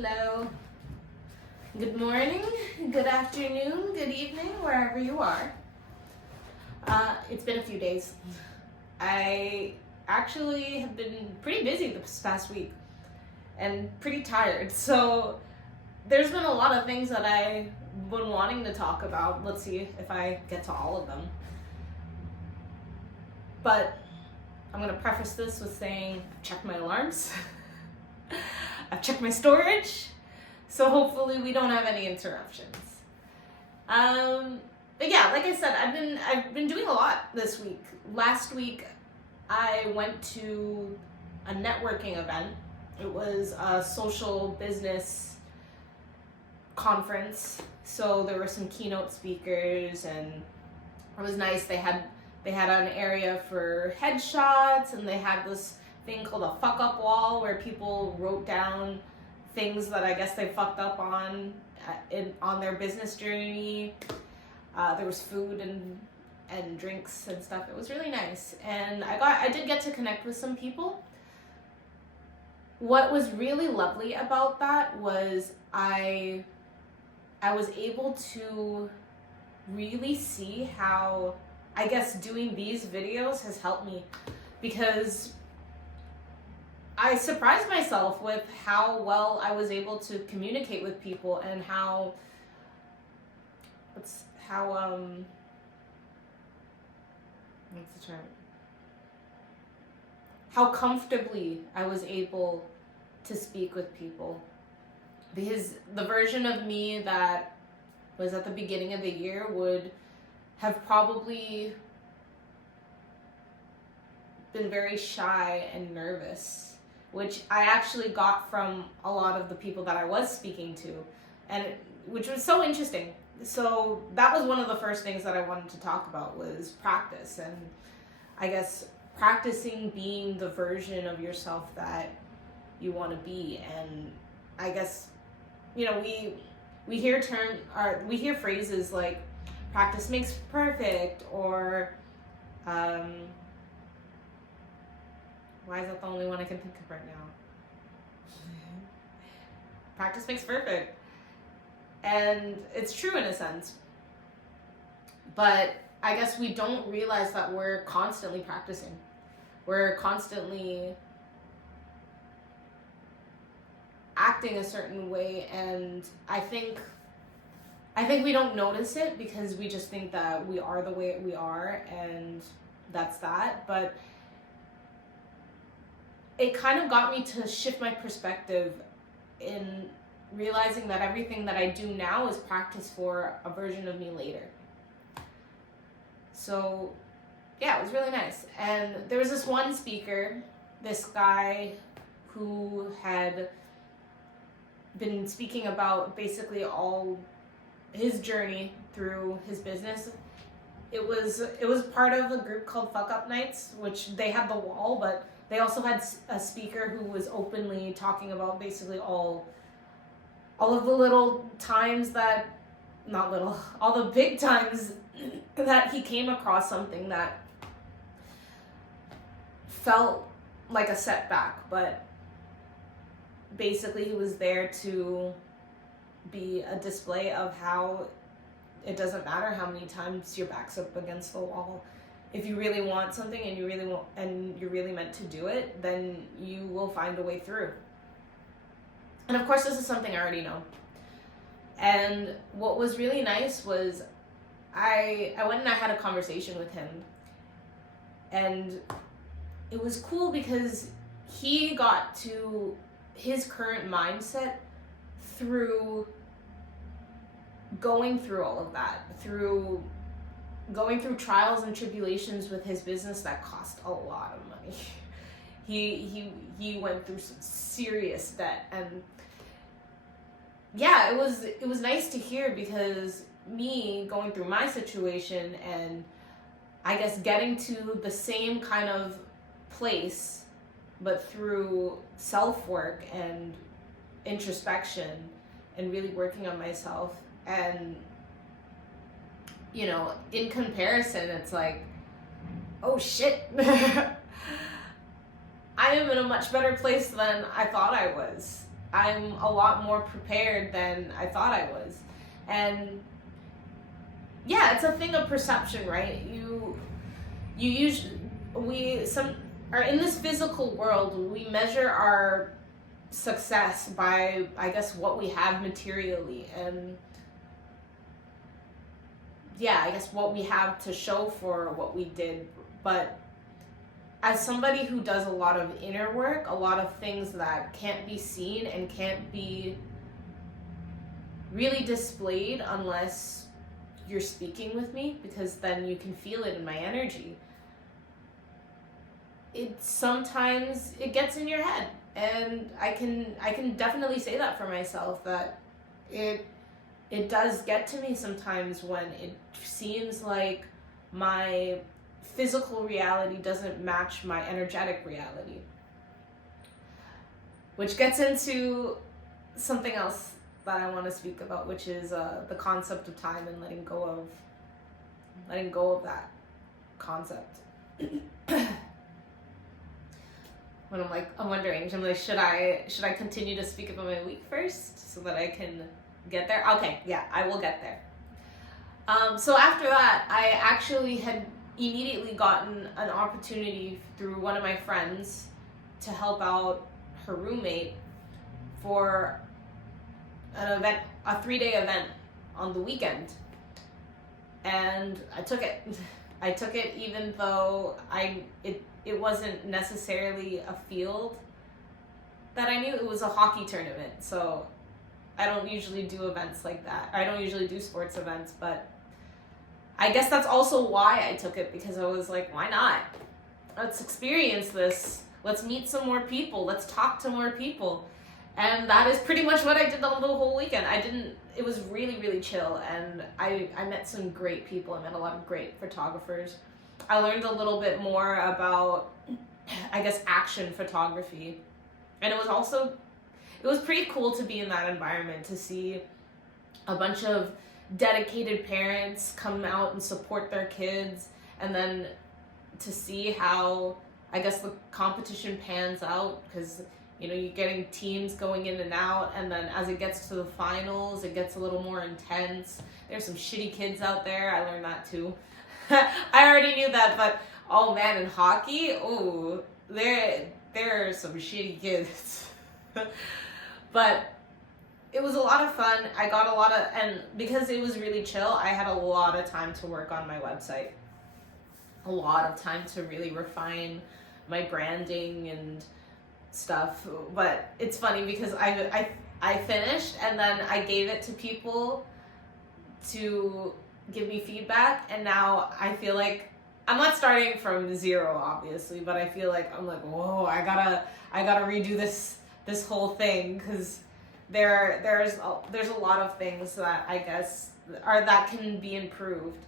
Hello. Good morning, good afternoon, good evening, wherever you are. It's been a few days. I actually have been pretty busy this past week and pretty tired. So there's been a lot of things that I've been wanting to talk about. Let's see if I get to all of them. But I'm going to preface this with saying I've checked my alarms. I've checked my storage. So hopefully we don't have any interruptions. But yeah, like I said, I've been doing a lot this week. Last week I went to a networking event. It was a social business conference. So there were some keynote speakers and it was nice. They had an area for headshots, and they had this thing called a fuck up wall where people wrote down things that I guess they fucked up on their business journey. There was food and drinks and stuff. It was really nice, and I did get to connect with some people. What was really lovely about that was I was able to really see how, I guess, doing these videos has helped me, because I surprised myself with how well I was able to communicate with people and how comfortably I was able to speak with people. Because the version of me that was at the beginning of the year would have probably been very shy and nervous, which I actually got from a lot of the people that I was speaking to, and which was so interesting. So that was one of the first things that I wanted to talk about was practice, and I guess practicing being the version of yourself that you want to be. And I guess, you know, we hear phrases like practice makes perfect, or why is that the only one I can think of right now? Practice makes perfect. And it's true in a sense. But I guess we don't realize that we're constantly practicing. We're constantly acting a certain way, and I think we don't notice it because we just think that we are the way we are and that's that. But it kind of got me to shift my perspective in realizing that everything that I do now is practice for a version of me later. So yeah, it was really nice. And there was this one speaker, this guy who had been speaking about basically all his journey through his business. It was part of a group called Fuck Up Nights, which they had the wall, but they also had a speaker who was openly talking about basically all of the little times that, not little, all the big times that he came across something that felt like a setback, but basically he was there to be a display of how it doesn't matter how many times your back's up against the wall. If you really want something and you're really meant to do it, then you will find a way through. And of course, this is something I already know. And what was really nice was I went and I had a conversation with him. And it was cool because he got to his current mindset through going through all of that, through going through trials and tribulations with his business that cost a lot of money. He went through some serious debt, and yeah, it was nice to hear, because me going through my situation and I guess getting to the same kind of place, but through self-work and introspection and really working on myself. And you know, in comparison, it's like, oh shit, I am in a much better place than I thought I was. I'm a lot more prepared than I thought I was. And yeah, it's a thing of perception, right? You usually, are in this physical world, we measure our success by, I guess, what we have materially, and yeah, I guess what we have to show for what we did. But as somebody who does a lot of inner work, a lot of things that can't be seen and can't be really displayed unless you're speaking with me, because then you can feel it in my energy. Sometimes it gets in your head, and I can definitely say that for myself, that it does get to me sometimes when it seems like my physical reality doesn't match my energetic reality. Which gets into something else that I want to speak about, which is the concept of time and letting go of that concept. When I'm wondering, should I continue to speak about my week first so that I can get there? Okay, yeah, I will get there. So after that, I actually had immediately gotten an opportunity through one of my friends to help out her roommate for an event, a 3-day event on the weekend. And I took it. I took it even though it wasn't necessarily a field that I knew. It was a hockey tournament, so I don't usually do events like that. I don't usually do sports events, but I guess that's also why I took it, because I was like, why not? Let's experience this. Let's meet some more people. Let's talk to more people. And that is pretty much what I did the whole weekend. It was really, really chill, and I met some great people. I met a lot of great photographers. I learned a little bit more about, I guess, action photography. And it was pretty cool to be in that environment, to see a bunch of dedicated parents come out and support their kids, and then to see how, I guess, the competition pans out, because you're getting teams going in and out, and then as it gets to the finals, it gets a little more intense. There's some shitty kids out there. I learned that too. I already knew that, but oh man, in hockey, oh, there are some shitty kids. But it was a lot of fun. I got and because it was really chill, I had a lot of time to work on my website. A lot of time to really refine my branding and stuff. But it's funny because I finished, and then I gave it to people to give me feedback, and now I feel like I'm not starting from zero, obviously, but I feel like I'm like, whoa, I gotta redo this whole thing, because there's a lot of things that I guess that can be improved.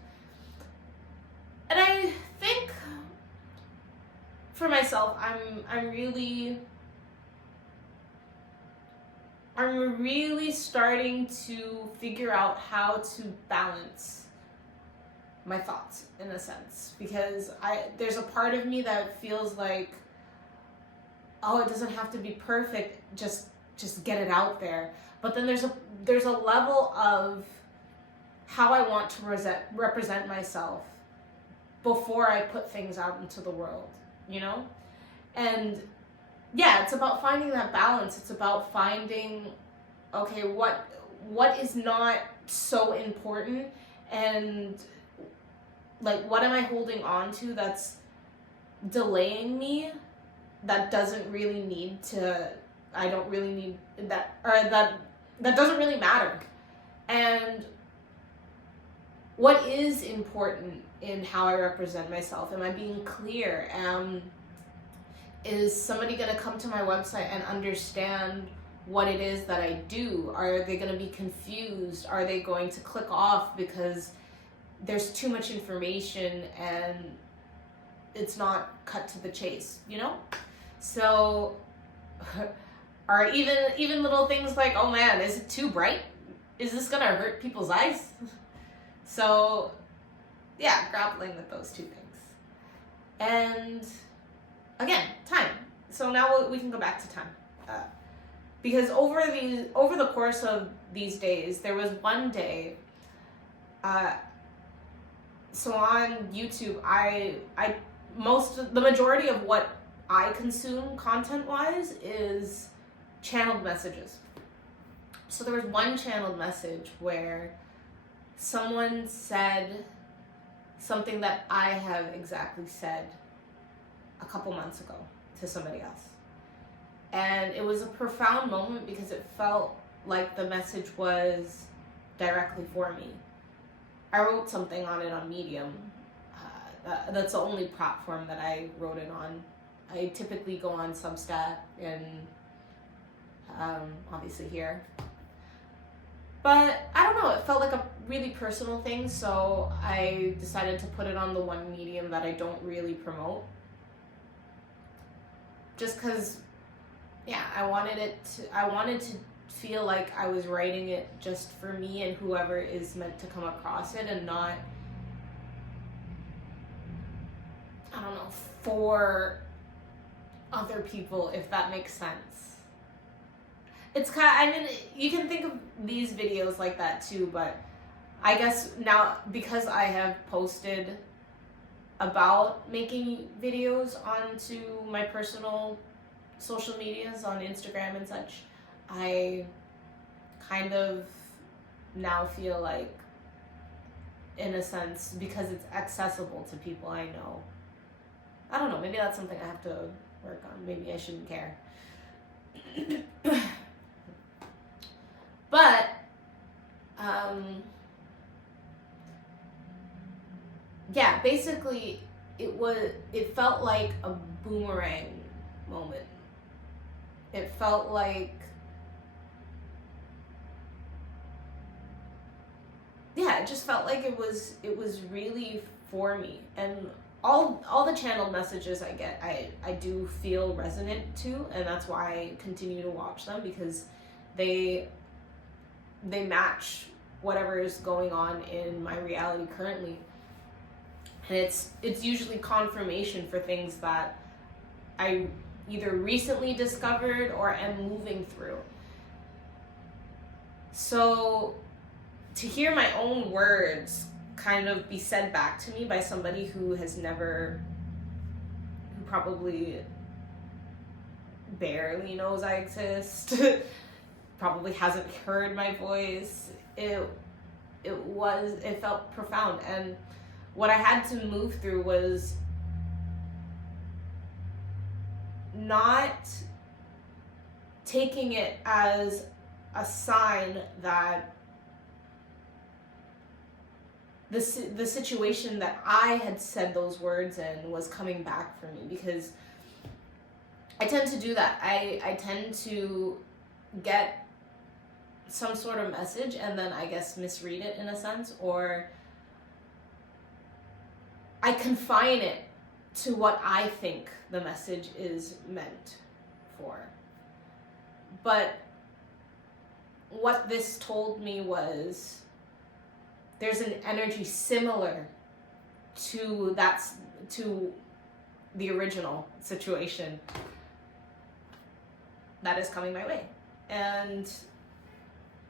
And I think for myself, I'm really starting to figure out how to balance my thoughts, in a sense, because there's a part of me that feels like, oh, it doesn't have to be perfect, just get it out there. But then there's a level of how I want to represent myself before I put things out into the world, and yeah, it's about finding that balance. It's about finding, okay, what is not so important, and like, what am I holding on to that's delaying me, that doesn't really need to, I don't really need that, or that doesn't really matter. And what is important in how I represent myself? Am I being clear? Is somebody going to come to my website and understand what it is that I do? Are they going to be confused? Are they going to click off because there's too much information and it's not cut to the chase, So, or even little things like, oh man, is it too bright? Is this gonna hurt people's eyes? So, yeah, grappling with those two things. And again, time. So now we can go back to time. because over the course of these days, there was one day, so on YouTube, the majority of what I consume content-wise is channeled messages. So there was one channeled message where someone said something that I have exactly said a couple months ago to somebody else. And it was a profound moment because it felt like the message was directly for me. I wrote something on it on Medium. That's the only platform that I wrote it on. I typically go on Substack and obviously here. But I don't know, it felt like a really personal thing, so I decided to put it on the one medium that I don't really promote. Just because, yeah, I wanted to feel like I was writing it just for me and whoever is meant to come across it, and not, I don't know, for other people, if that makes sense. It's kind of, I mean, you can think of these videos like that too, but I guess now, because I have posted about making videos onto my personal social medias on Instagram and such, I kind of now feel like, in a sense, because it's accessible to people I know. I don't know, maybe that's something I have to work on. Maybe I shouldn't care. But, yeah, basically, it felt like a boomerang moment. It felt like, yeah, it just felt like it was really for me. And all the channeled messages I get, I do feel resonant to, and that's why I continue to watch them, because they match whatever is going on in my reality currently. And it's usually confirmation for things that I either recently discovered or am moving through. So to hear my own words kind of be said back to me by somebody who probably barely knows I exist, probably hasn't heard my voice, it felt profound. And what I had to move through was not taking it as a sign that the situation that I had said those words in was coming back for me, because I tend to do that. I tend to get some sort of message and then I guess misread it in a sense, or I confine it to what I think the message is meant for. But what this told me was there's an energy similar to the original situation that is coming my way. And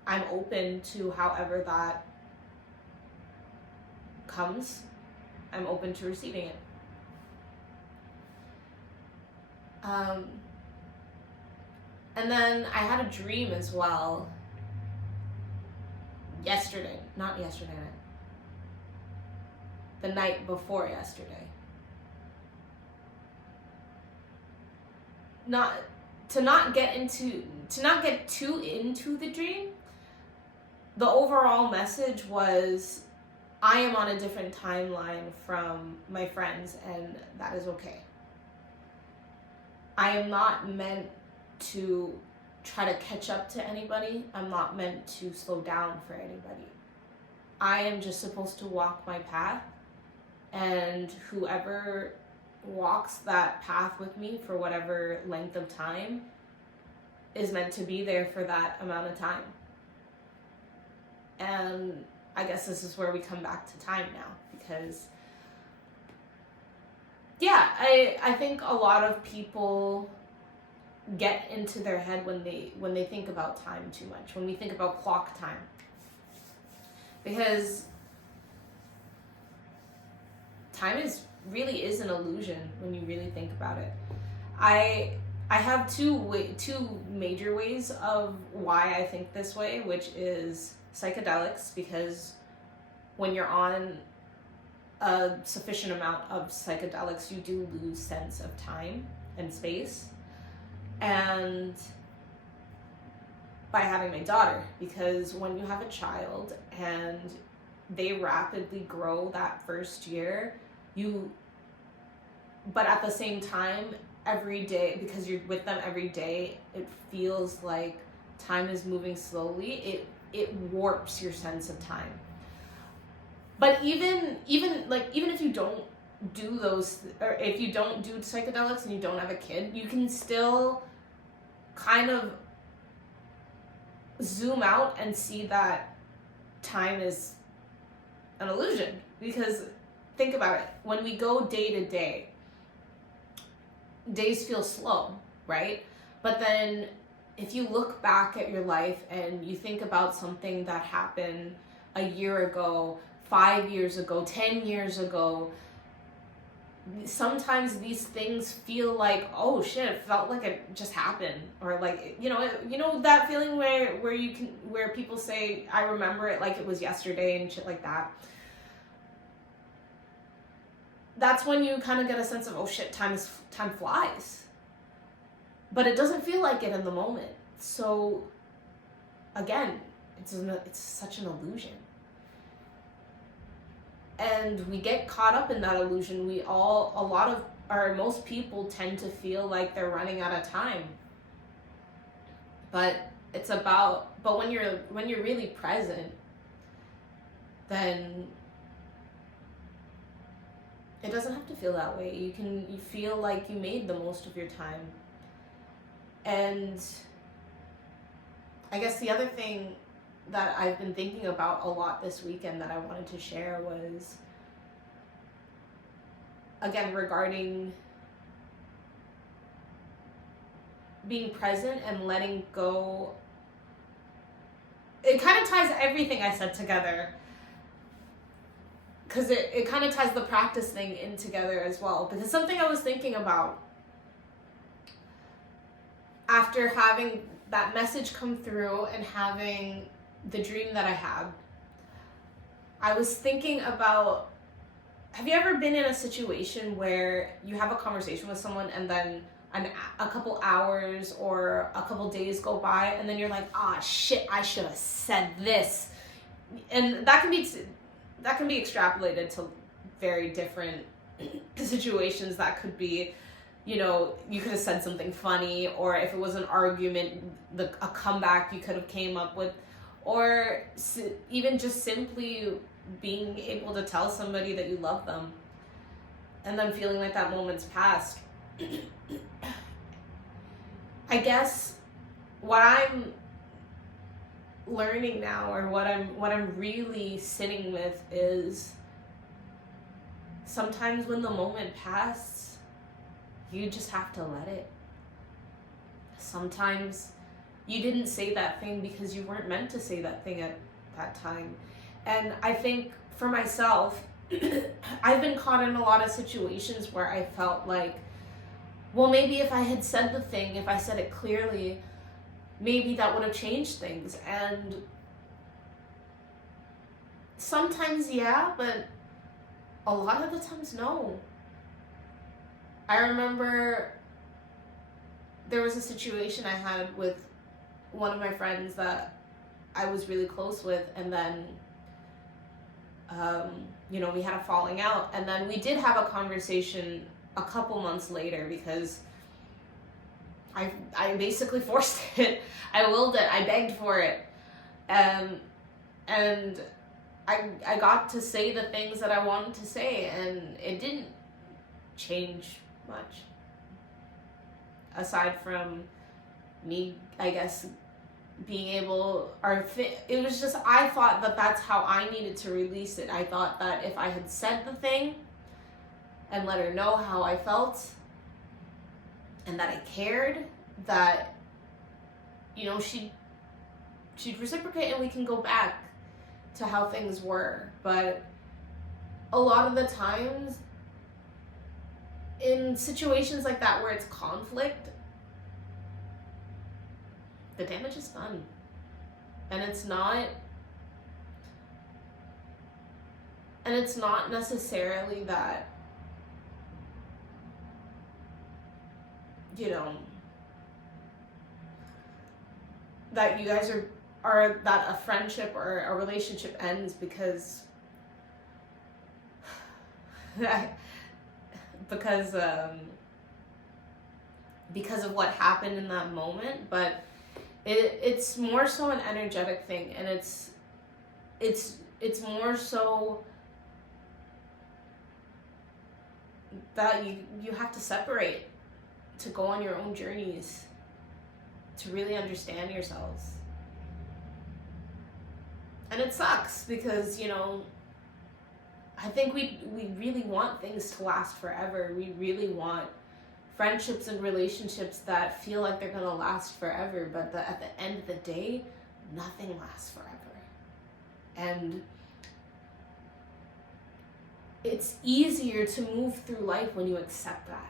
I'm open to however that comes. I'm open to receiving it. And then I had a dream as well not yesterday night, the night before yesterday. Not get too into the dream. The overall message was, I am on a different timeline from my friends, and that is okay. I am not meant to try to catch up to anybody. I'm not meant to slow down for anybody. I am just supposed to walk my path, and whoever walks that path with me for whatever length of time is meant to be there for that amount of time. And I guess this is where we come back to time now, because yeah, I think a lot of people get into their head when they think about time too much, when we think about clock time. Because time really is an illusion when you really think about it. I have two major ways of why I think this way, which is psychedelics, because when you're on a sufficient amount of psychedelics, you do lose sense of time and space. And by having my daughter, because when you have a child and they rapidly grow that first year, but at the same time, every day, because you're with them every day, it feels like time is moving slowly. It warps your sense of time. But even if you don't do those, or if you don't do psychedelics and you don't have a kid, you can still kind of zoom out and see that time is an illusion. Because think about it, when we go day to day, days feel slow, right? But then if you look back at your life and you think about something that happened a year ago, 5 years ago, 10 years ago, sometimes these things feel like, oh shit, it felt like it just happened. Or like, you know that feeling where people say, I remember it like it was yesterday and shit like that. That's when you kind of get a sense of, oh shit, time flies. But it doesn't feel like it in the moment. So again, it's such an illusion. And we get caught up in that illusion. Most people tend to feel like they're running out of time. But when you're really present, then it doesn't have to feel that way. You feel like you made the most of your time. And I guess the other thing that I've been thinking about a lot this weekend that I wanted to share was, again, regarding being present and letting go. It kind of ties everything I said together, because it kind of ties the practice thing in together as well. Because something I was thinking about after having that message come through and having the dream that I had, I was thinking about, have you ever been in a situation where you have a conversation with someone and then a couple hours or a couple days go by and then you're like, shit, I should have said this. And that can be extrapolated to very different situations. That could be, you could have said something funny, or if it was an argument, a comeback you could have came up with, or even just simply being able to tell somebody that you love them and then feeling like that moment's passed. I guess what I'm learning now, or what I'm really sitting with, is sometimes when the moment passes, you just have to let it. Sometimes you didn't say that thing because you weren't meant to say that thing at that time. And I think for myself, I've been caught in a lot of situations where I felt like, well, maybe if I had said the thing, if I said it clearly, maybe that would have changed things. And sometimes, yeah, but a lot of the times, no. I remember there was a situation I had with one of my friends that I was really close with, and then we had a falling out, and then we did have a conversation a couple months later, because I basically forced it. I willed it. I begged for it. And I got to say the things that I wanted to say, and it didn't change much. Aside from me, I guess, being able, it was just, I thought that that's how I needed to release it. I thought that if I had said the thing and let her know how I felt and that I cared, that, she'd reciprocate and we can go back to how things were. But a lot of the times in situations like that where it's conflict, the damage is done. And it's not necessarily that, that you guys are that a friendship or a relationship ends because because of what happened in that moment. But it's more so an energetic thing, and it's more so that you have to separate to go on your own journeys, to really understand yourselves. And it sucks because, I think we really want things to last forever. We really want friendships and relationships that feel like they're going to last forever. But at the end of the day, nothing lasts forever. And it's easier to move through life when you accept that.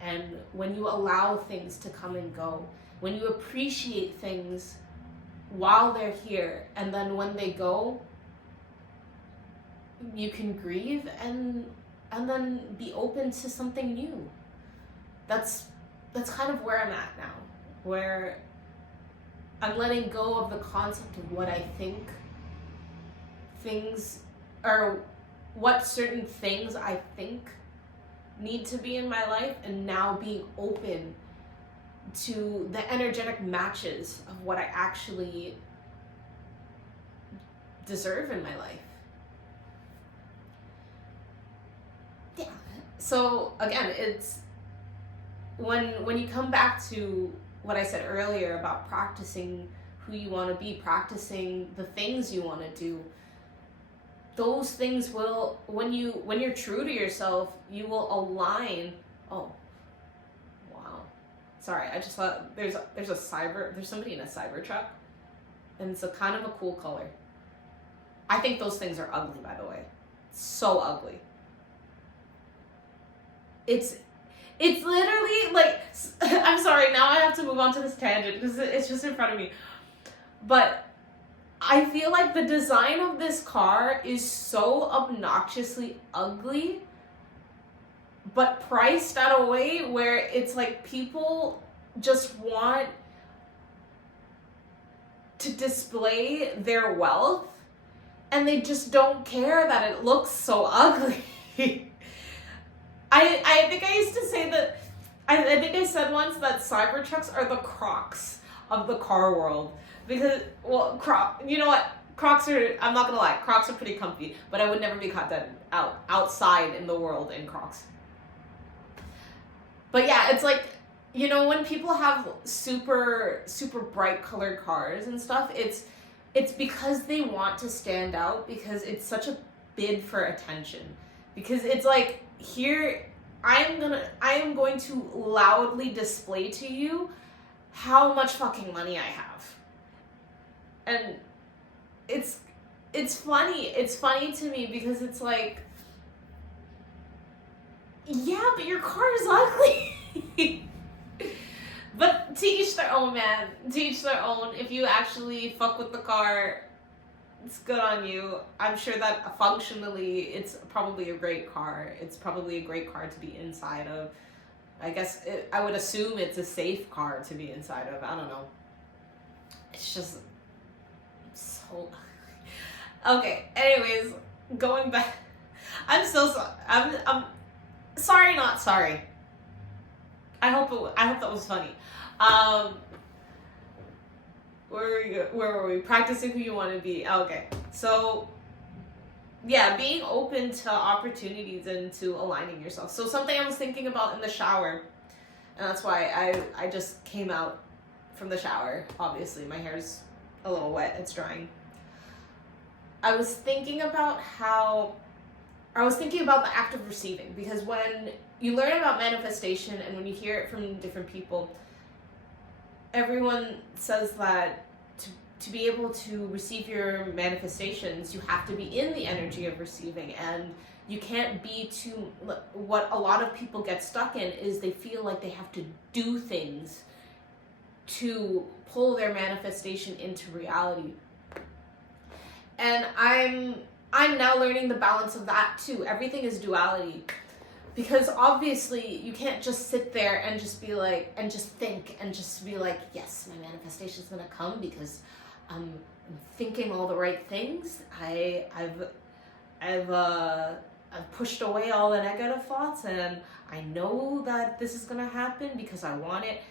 And when you allow things to come and go. When you appreciate things while they're here. And then when they go, you can grieve and then be open to something new. That's kind of where I'm at now, where I'm letting go of the concept of what I think things, or what certain things I think need to be in my life, and now being open to the energetic matches of what I actually deserve in my life. Yeah. So again, it's when you come back to what I said earlier about practicing who you want to be, practicing the things you want to do, those things will, when you're true to yourself, you will align. Oh, wow. Sorry, I just thought there's somebody in a cyber truck, and it's a kind of a cool color. I think those things are ugly, by the way. So ugly. It's literally like, I'm sorry, now I have to move on to this tangent because it's just in front of me. But I feel like the design of this car is so obnoxiously ugly, but priced at a way where it's like people just want to display their wealth, and they just don't care that it looks so ugly. I think I used to say that, I think I said once that Cybertrucks are the Crocs of the car world. Because, well, you know what? Crocs are, I'm not gonna lie, Crocs are pretty comfy, but I would never be caught dead outside in the world in Crocs. But yeah, it's like, when people have super, super bright colored cars and stuff, it's because they want to stand out, because it's such a bid for attention. Because it's like, here, I am going to loudly display to you how much fucking money I have. And it's funny. It's funny to me because it's like, yeah, but your car is ugly. But to each their own, man. To each their own. If you actually fuck with the car, it's good on you. I'm sure that functionally it's probably a great car. It's probably a great car to be inside of. I guess I would assume it's a safe car to be inside of. I don't know. It's just so okay. Anyways, going back. I'm so sorry. I'm sorry, not sorry. I hope that was funny. Where were we? Practicing who you want to be. Okay. So, yeah, being open to opportunities and to aligning yourself. So something I was thinking about in the shower, and that's why I just came out from the shower. Obviously, my hair's a little wet. It's drying. I was thinking about the act of receiving, because when you learn about manifestation and when you hear it from different people, everyone says that to be able to receive your manifestations, you have to be in the energy of receiving, and you can't be too. What a lot of people get stuck in is they feel like they have to do things to pull their manifestation into reality. And I'm now learning the balance of that too. Everything is duality. Because obviously you can't just sit there and just be like, and just think and just be like, yes, my manifestation's gonna come because I'm thinking all the right things. I've pushed away all the negative thoughts, and I know that this is gonna happen because I want it.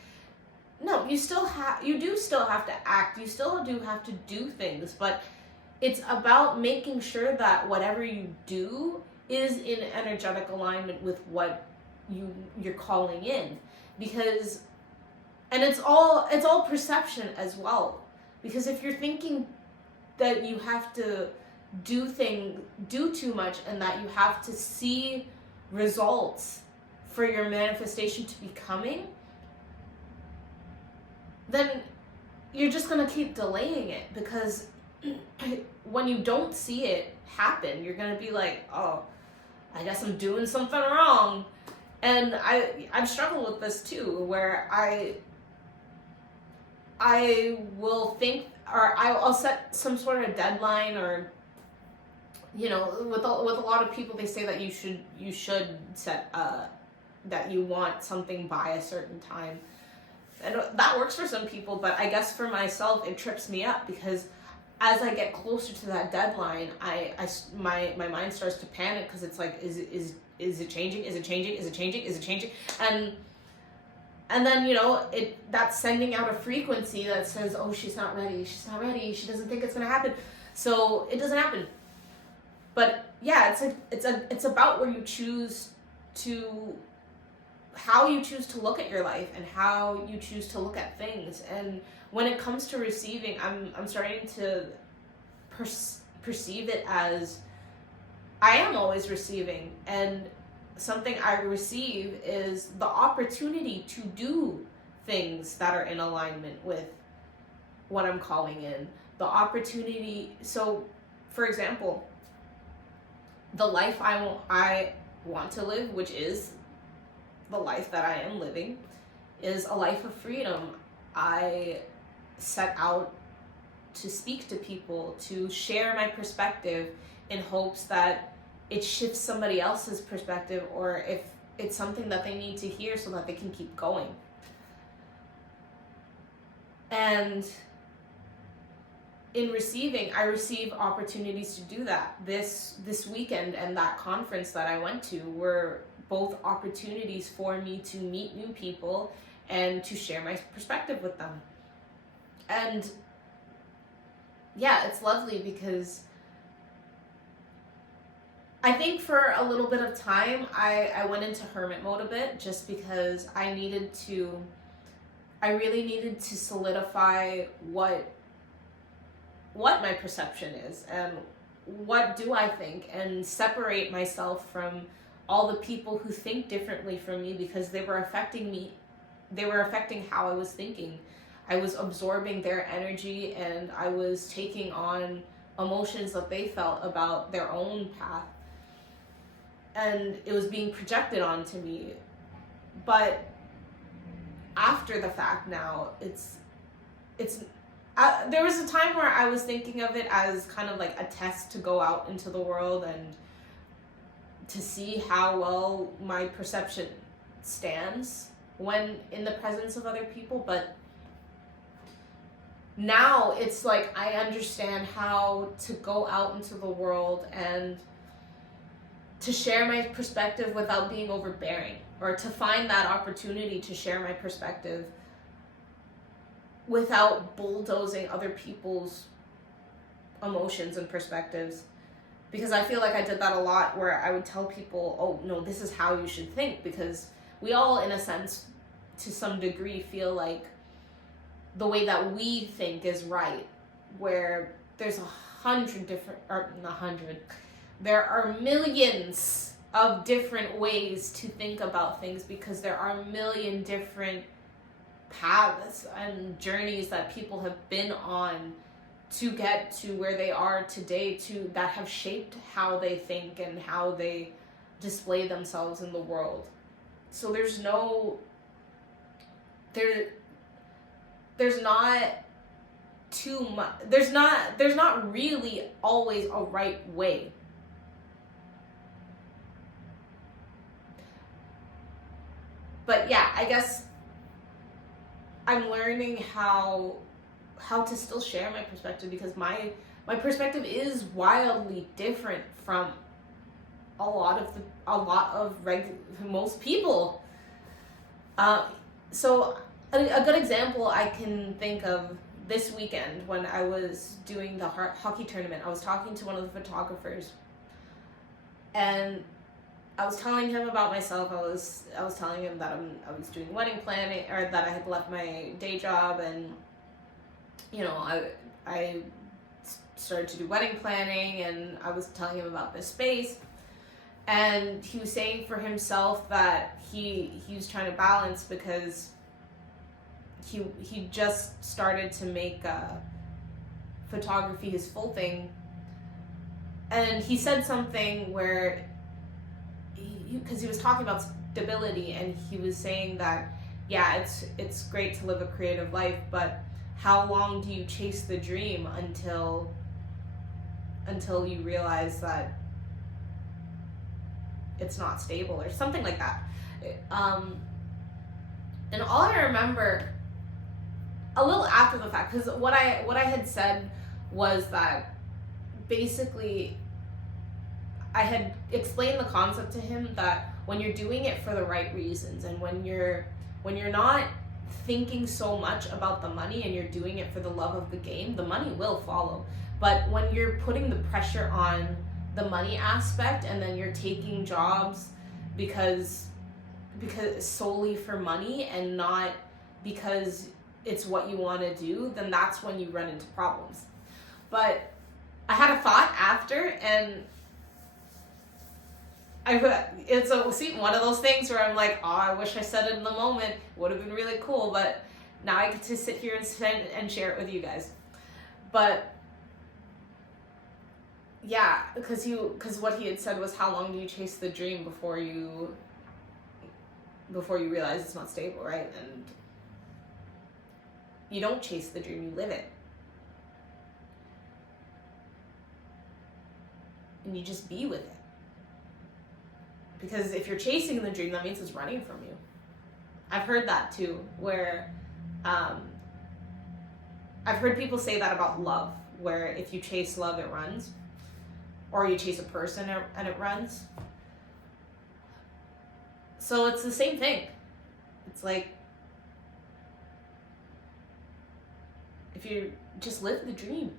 No, you do still have to act. You still do have to do things, but it's about making sure that whatever you do is in energetic alignment with what you're calling in, because, and it's all perception as well, because if you're thinking that you have to do too much and that you have to see results for your manifestation to be coming, then you're just going to keep delaying it, because when you don't see it happen, you're going to be like, oh, I guess I'm doing something wrong. And I've struggled with this too, where I will think, or I'll set some sort of deadline, or, you know, with a lot of people, they say that you should set that you want something by a certain time. And that works for some people, but I guess for myself, it trips me up, because as I get closer to that deadline, my mind starts to panic, because it's like, is it changing? Is it changing? Is it changing? Is it changing? And then, you know, that's sending out a frequency that says, oh, she's not ready. She's not ready. She doesn't think it's gonna happen. So it doesn't happen. But yeah, it's about where you choose to, how you choose to look at your life and how you choose to look at things. And when it comes to receiving, I'm starting to perceive it as I am always receiving, and something I receive is the opportunity to do things that are in alignment with what I'm calling in. The opportunity, so for example, the life I want to live, which is the life that I am living, is a life of freedom. I set out to speak to people, to share my perspective in hopes that it shifts somebody else's perspective, or if it's something that they need to hear so that they can keep going. And in receiving, I receive opportunities to do that. This weekend and that conference that I went to were both opportunities for me to meet new people and to share my perspective with them. And yeah, it's lovely, because I think for a little bit of time, I went into hermit mode a bit, just because I really needed to solidify what my perception is and what do I think, and separate myself from all the people who think differently from me, because they were affecting me. They were affecting how I was thinking. I was absorbing their energy, and I was taking on emotions that they felt about their own path, and it was being projected onto me. But after the fact now, it's there was a time where I was thinking of it as kind of like a test to go out into the world and to see how well my perception stands when in the presence of other people. But now it's like I understand how to go out into the world and to share my perspective without being overbearing, or to find that opportunity to share my perspective without bulldozing other people's emotions and perspectives. Because I feel like I did that a lot, where I would tell people, oh no, this is how you should think, because we all, in a sense, to some degree, feel like the way that we think is right, where there's there are millions of different ways to think about things, because there are a million different paths and journeys that people have been on to get to where they are today, to that have shaped how they think and how they display themselves in the world. So there's not too much, there's not really always a right way. But yeah, I guess I'm learning how to still share my perspective, because my perspective is wildly different from a lot of most people. So a good example I can think of this weekend, when I was doing the hockey tournament, I was talking to one of the photographers, and I was telling him about myself. I was telling him that I was doing wedding planning, or that I had left my day job, and I started to do wedding planning, and I was telling him about this space, and he was saying for himself that he was trying to balance, because he just started to make photography his full thing, and he said something where because he was talking about stability, and he was saying that it's great to live a creative life, but how long do you chase the dream until you realize that it's not stable, or something like that. And all I remember a little after the fact, because what I had said was that basically I had explained the concept to him that when you're doing it for the right reasons, and when you're not thinking so much about the money, and you're doing it for the love of the game, the money will follow. But when you're putting the pressure on the money aspect, and then you're taking jobs because solely for money, and not because it's what you want to do, then that's when you run into problems. But I had a thought after, and it's one of those things where I'm like, oh, I wish I said it in the moment. It would have been really cool, but now I get to sit here and share it with you guys. But yeah, because what he had said was, how long do you chase the dream before you realize it's not stable, right? And you don't chase the dream, you live it. And you just be with it. Because if you're chasing the dream, that means it's running from you. I've heard that too, where I've heard people say that about love, where if you chase love, it runs. Or you chase a person and it runs. So it's the same thing. It's like, if you just live the dream,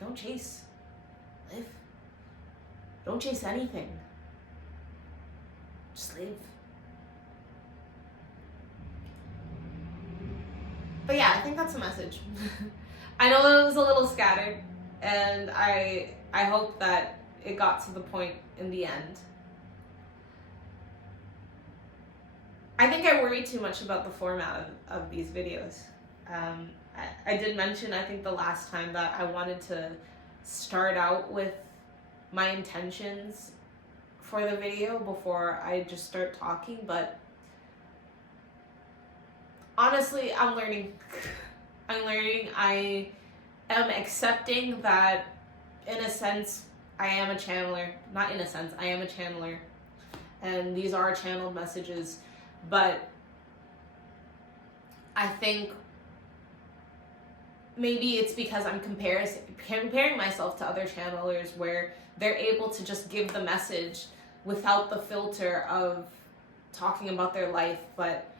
don't chase, live. Don't chase anything. Just live. But yeah, I think that's a message. I know it was a little scattered, and I hope that it got to the point in the end. I think I worry too much about the format of these videos. I did mention, I think the last time, that I wanted to start out with my intentions for the video before I just start talking, but honestly, I'm learning. I am accepting that, in a sense, I am a channeler. Not in a sense, I am a channeler. And these are channeled messages. But I think maybe it's because I'm comparing myself to other channelers, where they're able to just give the message without the filter of talking about their life. But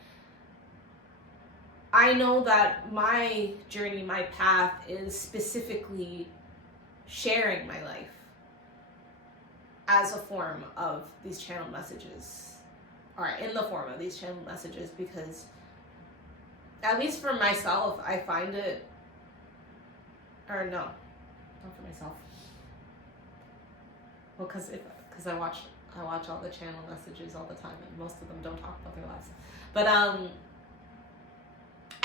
I know that my journey, my path, is specifically sharing my life as a form of these channeled messages, or in the form of these channeled messages, because at least for myself, I find it, or no, not for myself. Well, because I watch all the channel messages all the time, and most of them don't talk about their lives. But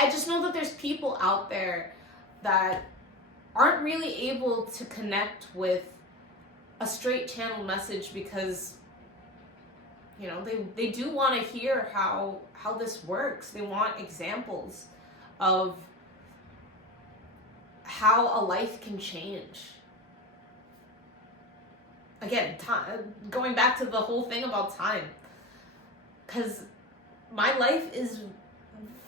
I just know that there's people out there that aren't really able to connect with a straight channel message because, you know, they do want to hear how this works. They want examples of how a life can change. Again, going back to the whole thing about time, because my life is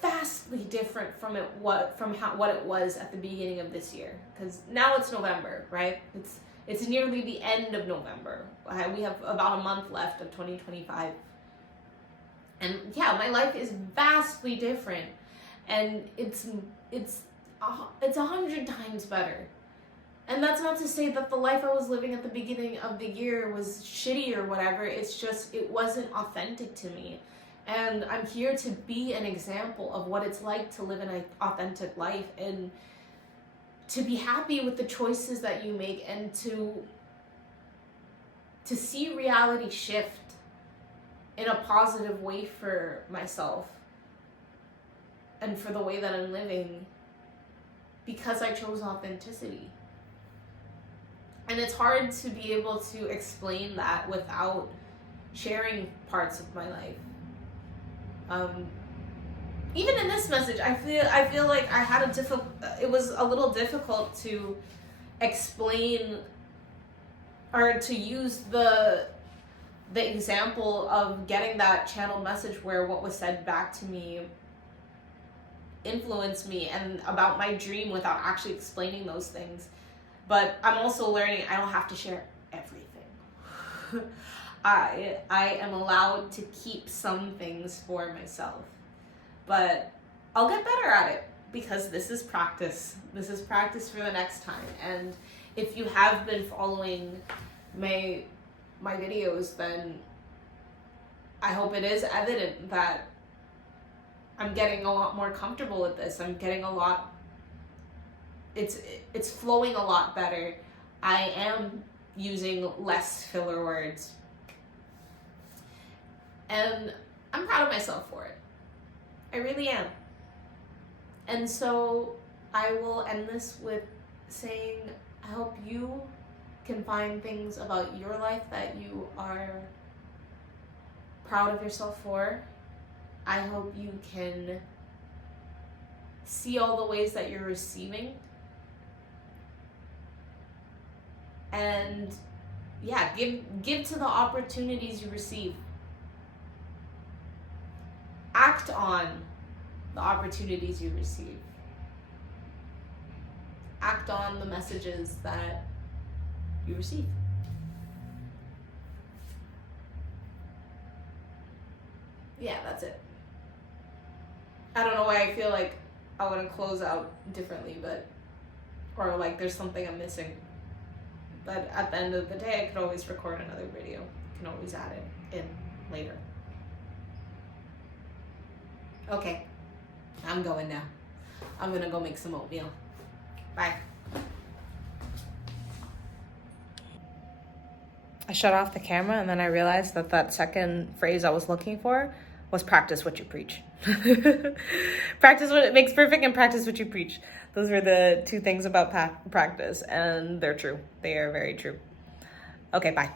vastly different from what it was at the beginning of this year. Because now it's November, right? It's nearly the end of November. We have about a month left of 2025, and yeah, my life is vastly different, and it's 100 times better. And that's not to say that the life I was living at the beginning of the year was shitty or whatever. It's just, it wasn't authentic to me. And I'm here to be an example of what it's like to live an authentic life and to be happy with the choices that you make, and to see reality shift in a positive way for myself and for the way that I'm living, because I chose authenticity. And it's hard to be able to explain that without sharing parts of my life. Even in this message, I feel like I had it was a little difficult to explain or to use the example of getting that channeled message where what was said back to me influenced me, and about my dream, without actually explaining those things. But I'm also learning I don't have to share everything. I am allowed to keep some things for myself. But I'll get better at it, because this is practice. This is practice for the next time. And if you have been following my videos, then I hope it is evident that I'm getting a lot more comfortable with this. I'm getting it's flowing a lot better. I am using less filler words. And I'm proud of myself for it. I really am. And so I will end this with saying, I hope you can find things about your life that you are proud of yourself for. I hope you can see all the ways that you're receiving. And yeah, give to the opportunities you receive. Act on the opportunities you receive. Act on the messages that you receive. Yeah, that's it. I don't know why I feel like I want to close out differently, or like there's something I'm missing. But at the end of the day, I could always record another video. I can always add it in later. Okay, I'm going now. I'm gonna go make some oatmeal. Bye. I shut off the camera, and then I realized that second phrase I was looking for was practice what you preach. Practice what makes perfect, and practice what you preach. Those were the two things about practice, and they're true. They are very true. Okay, bye.